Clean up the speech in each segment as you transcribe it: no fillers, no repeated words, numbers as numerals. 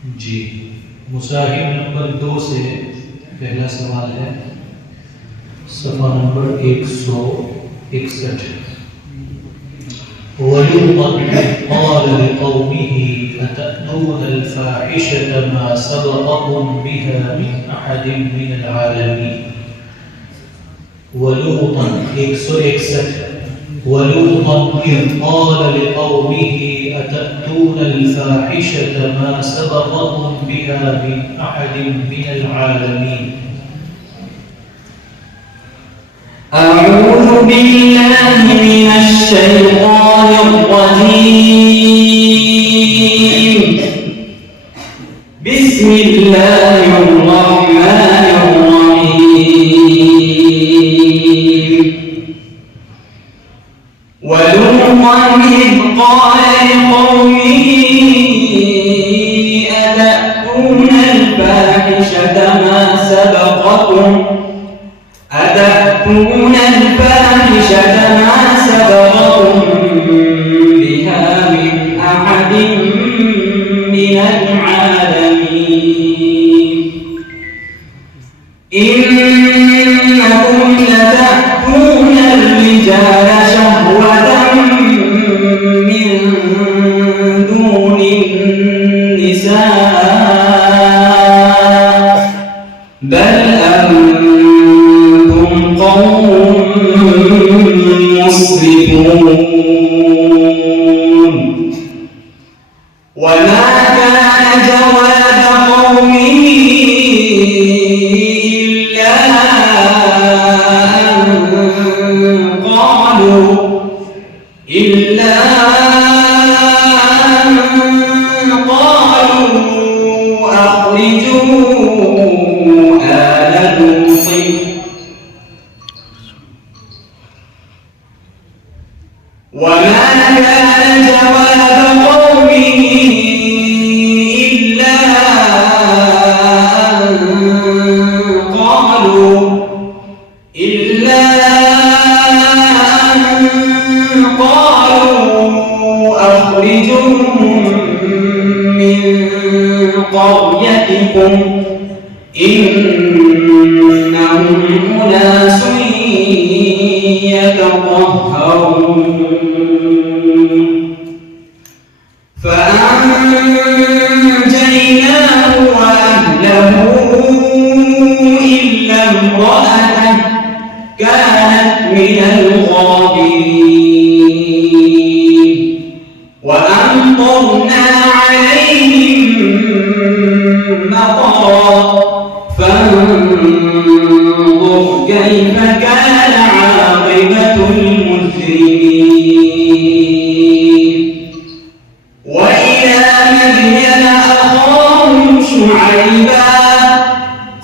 जी, मुसाहिब नंबर 2 से पहला सवाल है, सफ़ा नंबर 161। वलूतन इज़ क़ाल लिक़ौमिही अतअतून अल-फ़ाहिशत मा सबक़कुम बिहा मिन अहदिन मिनल आलमीन। वलूतन 161। वलूतन इज़ क़ाल लिक़ौमिही अतअतून अल-फ़ाहिशत मा सबक़कुम बिहा मिन अहदिन मिनल आलमीन। أعوذ بالله من الشيطان الرجيم. بسم الله الرحمن الرحيم. ولوطا إذ قال لقومه أتأتون الفاحشة ما سبقكم بها من أحد من العالمين. إنكم لتأتون الرجال شهوة من دون النساء بل أنتم قوم مسرفون. وما كان جواب قومه إلا أن قالوا أخرجوا آل لوط. وما كان جواب قومه إلا أن قالوا أخرجوهم من قريتكم إنهم أناس يتطهرون. فأنجيناه وأهله إلا امرأته كانت من الغابرين. وأمطرنا عليهم مطرا فانظر كيف كان عاقبة المجرمين. وإلى مدين أخاهم شعيبا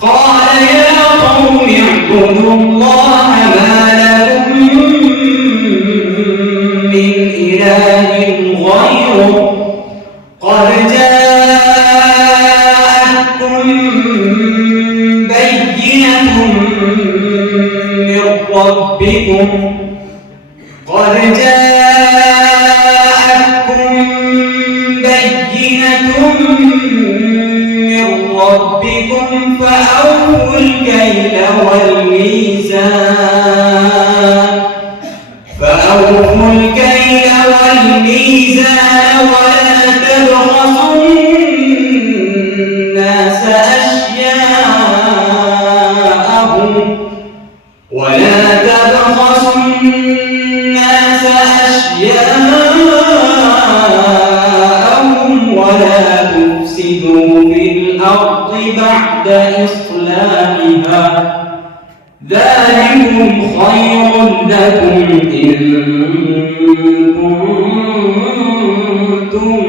قال يا قوم اعبدوا الله ما لكم من إله غيره قد جاءتكم بينة من ربكم فأوفوا الكيل والميزان ولا تبخسوا الناس أشياءهم ولا تفسدوا في الأرض بعد إصلاحها ذلكم خير لكم إن كنتم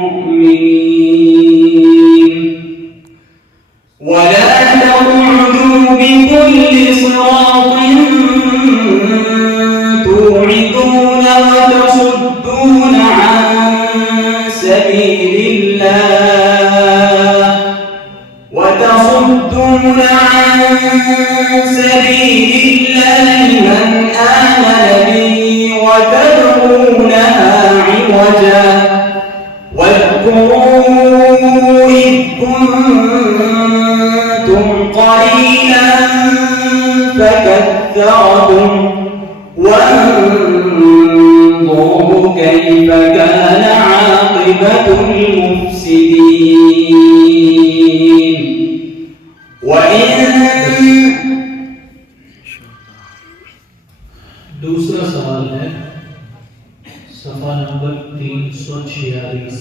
مؤمنين. ولا تقعدوا بكل صراط توعدون وتصدون عن سبيل الله من آمن بي وتبغونها عوجا واذكروا كنتم قليلا فكثركم وانظروا كيف كان عاقبة المفسدين. दूसरा सवाल है सफ़ा नंबर 346।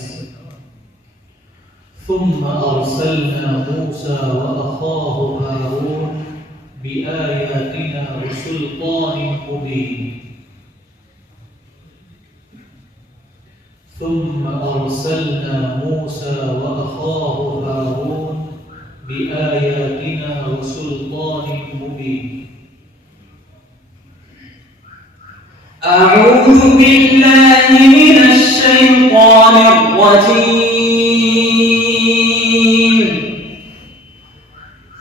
ثم أرسلنا موسى وأخاه هارون بآياتنا وسلطان مبين. ثم أرسلنا موسى وأخاه هارون بآياتنا وسلطان مبين. أعوذ بالله من الشيطان الرجيم.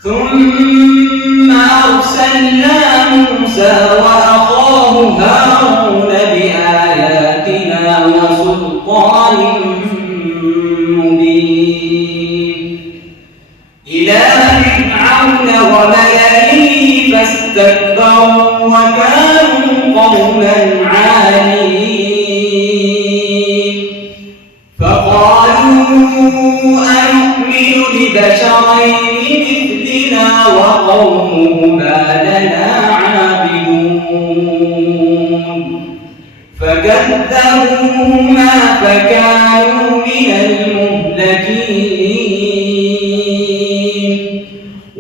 ثم أرسلنا موسى وأخاه هارون بآياتنا وسلطان مبين إلى فرعون وملئه فاستكبروا وكانوا قوما عالين. فقالوا أنؤمن لبشرين مثلنا وقومهما لنا عابدون. فكذبوهما فكانوا من المهلكين.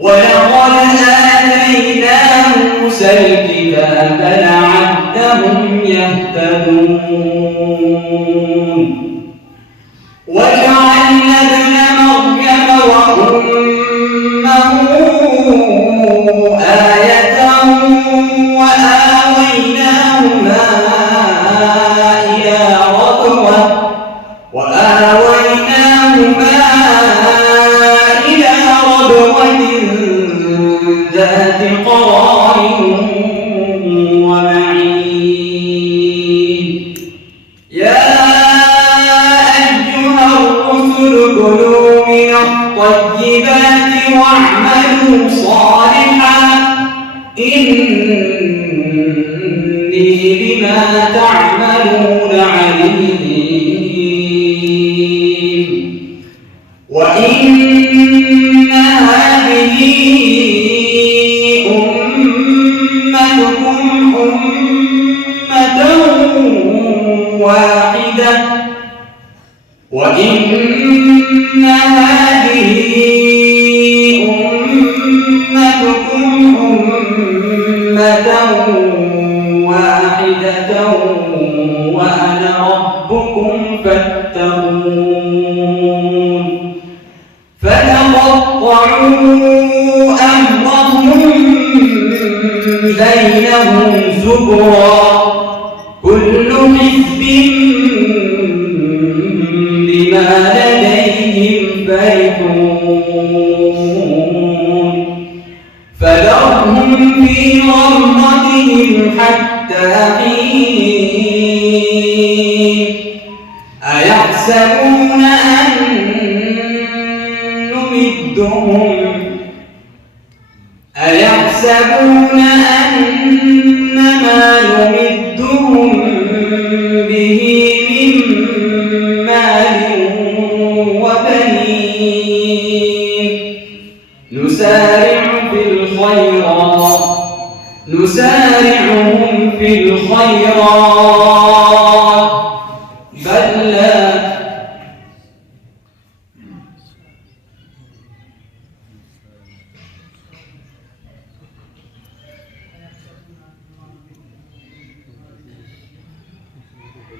ولقد آتينا موسى الكتاب لعلهم يهتدون. وجعلنا ابن مريم وأمه آية وآويناهما إلى ربوة ذات قرار ومعين. يا أيها الرسل كلوا من الطيبات واعملوا صالحا إني بما تعملون عليم. وإن هذه أمتكم أمة واحدة وإن هذه أمتكم أمة واحدة وأنا ربكم فاتقون. فتقطعوا أمرهم بينهم زبرا كل حزب بما لديهم فرحون. فذرهم في غمرتهم حتى حين. أيحسبون أن ما نمدهم به من مال وبنين نسارعهم في الخيرات بل لا.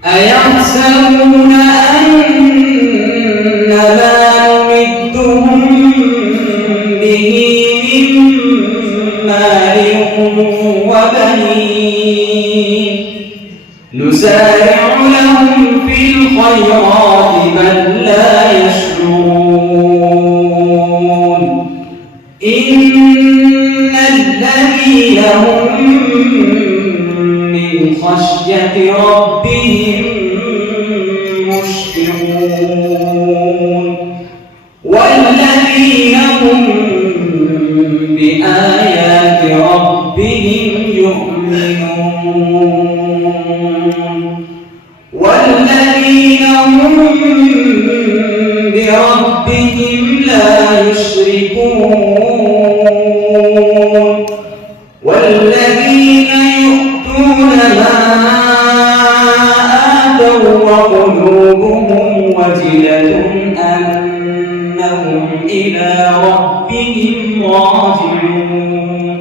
أيحسبون أن ما نمدهم به من مال وبنين نسارع لهم في الخيرات بل لا يشعرون. إن الذين هم من خشية ربهم مشفقون والذين هم بربهم لا يشركون والذين يؤتون ما آتوا وقلوبهم وجلة أنهم إلى ربهم راجعون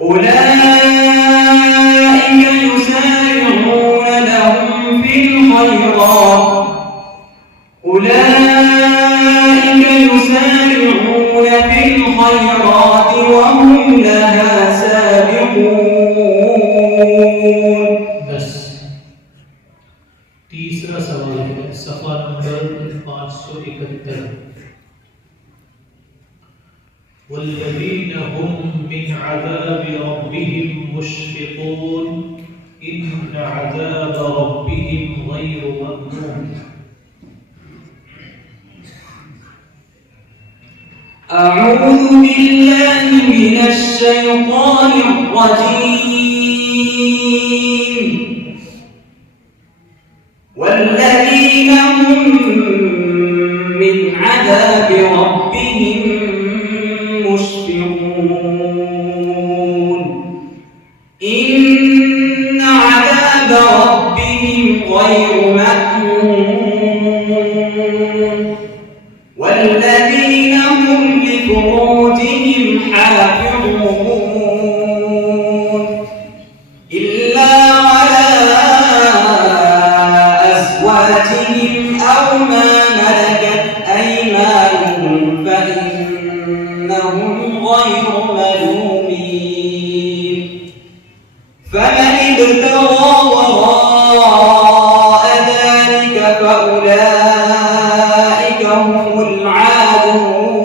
أولئك يسارعون لهم في الخيرات وهم لها سابقون. बस तीसरा सवाल है सफा नंबर 571 والذين هم من عذاب ربهم مشفقون إن عذاب ربهم غير مأمون. أعوذ بالله من الشيطان الرجيم والذين هم من عذاب ربهم مشفقون إن عذاب ربهم غير مأمون والذين هم لفروجهم حافظون إلا على أزواجهم أو ما ملكت أيمانهم فإنهم غير ملومين فمن ابتغى وراء ذلك فأولئك هم العادون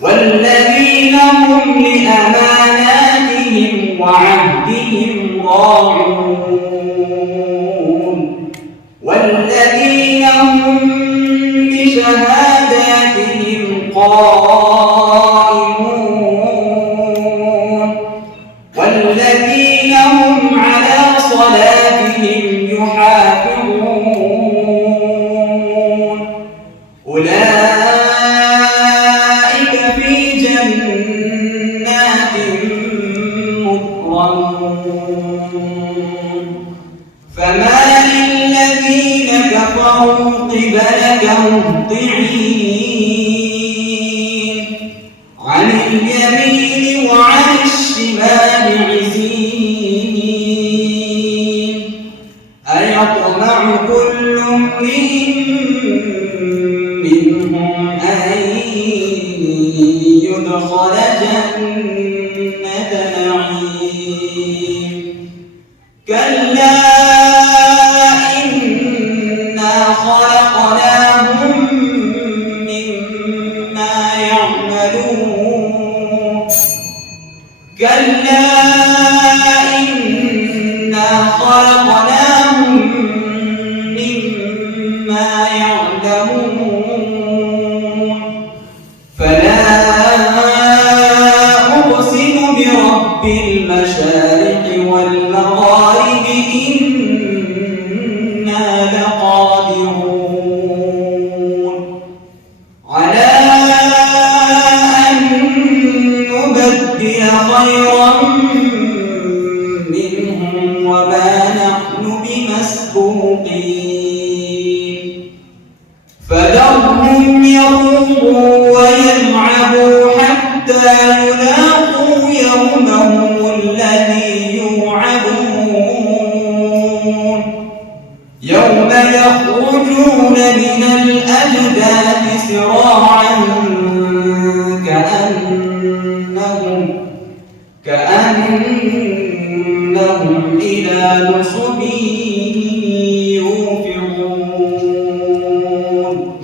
والذين هم لأماناتهم وعهدهم راعون والذين هم بشهاداتهم قائمون والذين هم على صلاتهم يحافظون أولئك في جنات مكرمون فما للذين كفروا قبلك مهطعين عن اليمين وعن الشمال عزين أيطمع كل امرئ منهم أن يدخل جنة نعيم كلا إنا خلقناهم مما يعملون فلا أقسم برب المشارق والمغارب إنا لقادرون على أن نبدل خيرا منهم وما نحن بمسبوقين فذرهم يخوضوا ويلعبوا حتى يلاقوا يومهم الذي يوعدون يوم يخرجون من الأجداث سراعا كأنهم إلى نصب يوفضون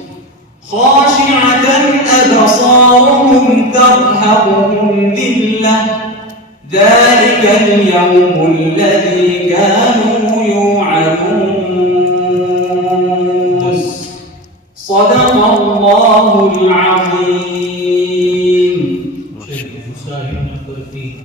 خاشعة أبصارهم ترهقهم ذلة ذلك اليوم الذي كانوا يوعدون صدق الله العظيم.